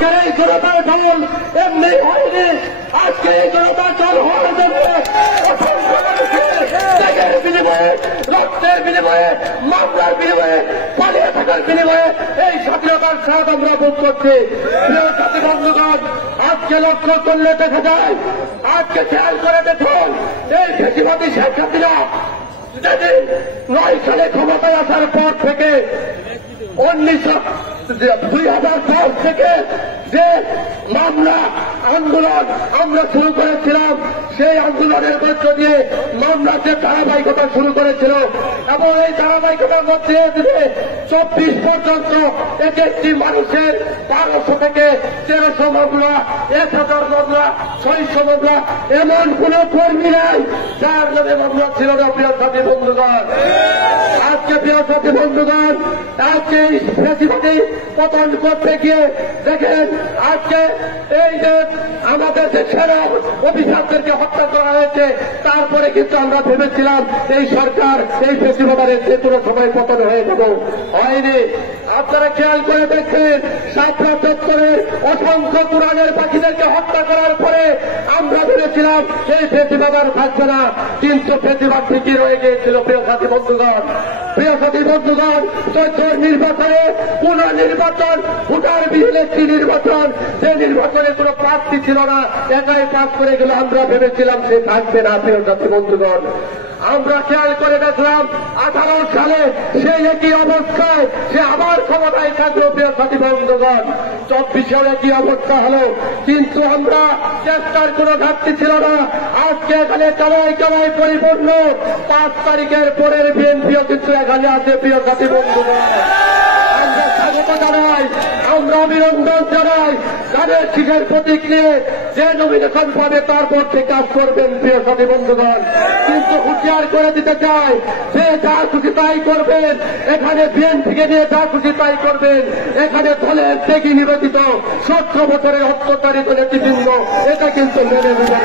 আজকে এই জনতার দল এমনি হয়নি। আজকে এই জনতার দল হওয়ার জন্য বিনিময়ে, রক্তের বিনিময়ে, মামলার বিনিময়ে, পালিয়ে থাকার বিনিময়ে এই স্বাধীনতার স্বাদ আমরা ভোগ করছি। প্রিয় সাথী বন্ধুগণ, আজকে লক্ষ্য করলে দেখা যায়, আজকে খেয়াল করে দেখুন, এই ফেসিবাদী শেখ হাসিনা যেদিন 9 সালে ক্ষমতায় আসার পর থেকে 2010 থেকে যে মামলা আন্দোলন আমরা শুরু করেছিলাম, সেই আন্দোলনের মধ্য দিয়ে মামলার যে ধারাবাহিকতা শুরু করেছিল এবং এই ধারাবাহিকতার মধ্যে 24 পর্যন্ত এক একটি মানুষের 1200 থেকে 1300 মামলা, 1000 মামলা, 600 মামলা, এমন কোন কর্মী নাই যার নামে মামলা ছিল না। প্রিয় সাথী বন্ধুগণ, আজকে প্রিয় সাথী বন্ধুগণ, আজকে এই ফ্যাসিবাদী পতন করতে গিয়ে দেখেন, আজকে এই যে আমাদের যে সেনা অফিসারদেরকে হত্যা করা হয়েছে, তারপরে কিন্তু আমরা ভেবেছিলাম এই সরকার এই ফ্যাসিবাদের যে কোনো সময় পতন হয়ে যাবে, হয়নি। আপনারা খেয়াল করে দেখেন, শাপলা চত্বরের অসংখ্য কোরআনের পাখিদেরকে হত্যা করার পরে আমরা ভেবেছিলাম এই ফ্যাসিবাদ আর থাকবে না, কিন্তু ফ্যাসিবাদ ঠিকই রয়ে গিয়েছিল। প্রিয় সাথী বন্ধুগণ, প্রিয় সাথী বন্ধুগণ, 14 নির্বাচনে কোন নির্বাচন ভোটার বিহীন একটি নির্বাচন, যে নির্বাচনে কোন প্রার্থী ছিল না, একাই পাস করে গেল, আমরা ভেবেছিলাম সে থাকবে না। প্রিয় সাথী বন্ধুগণ, আমরা খেয়াল করে দেখলাম 18 সালে সেই একই অবস্থায় সে আবার ক্ষমতায় থাকলো। প্রিয় সাথী বন্ধুগণ, 24 একই অবস্থা হলো, কিন্তু আমরা চেষ্টার কোনো ঘাটতি ছিল না। আজকে এখানে কামাই কামাই পরিপূর্ণ। 5 তারিখের পরের বিএনপিও কিন্তু এখানে আছে। প্রিয় সাথী বন্ধুগণ, আমরা স্বাগত জানাই, আমরা অভিনন্দন জানাই। তাদের শিখের প্রতীক নিয়ে যে নমিনেশন পাবে তারপর থেকে কাজ করবেন। প্রিয় সাথী বন্ধুগণ, কিন্তু হুঁশিয়ার করে দিতে চাই, যে যা খুশি তাই করবেন, এখানে বিএনপিকে নিয়ে যা খুশি তাই করবেন, এখানে দলের থেকে নিবেদিত 17 বছরের অত্যাচারিত নেতৃবৃন্দ এটা কিন্তু মেনে নেবে না।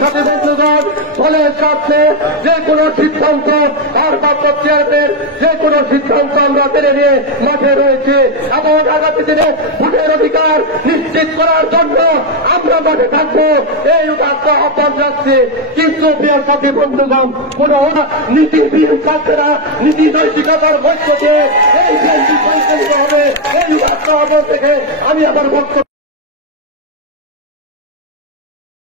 সাথী বন্ধুগণ, দলের স্বার্থে যে কোনো সিদ্ধান্ত, ভারপ্রাপ্ত চেয়ারম্যান যে কোনো সিদ্ধান্ত আমরা মেনে নিয়ে মাঠে রয়েছে এবং আগামী দিনে ভোটের অধিকার নিশ্চিত করার জন্য আমরা মাঠে থাকবো, এই আহ্বান রাখছে। কিন্তু প্রিয় সাথী বন্ধুগণ, কোন নীতিবিহীন ছাত্ররা নীতি নৈতিকতার মধ্য দিয়ে এই পরিচালিত হবে, এই আহ্বান থেকে আমি আবার বক্তব্য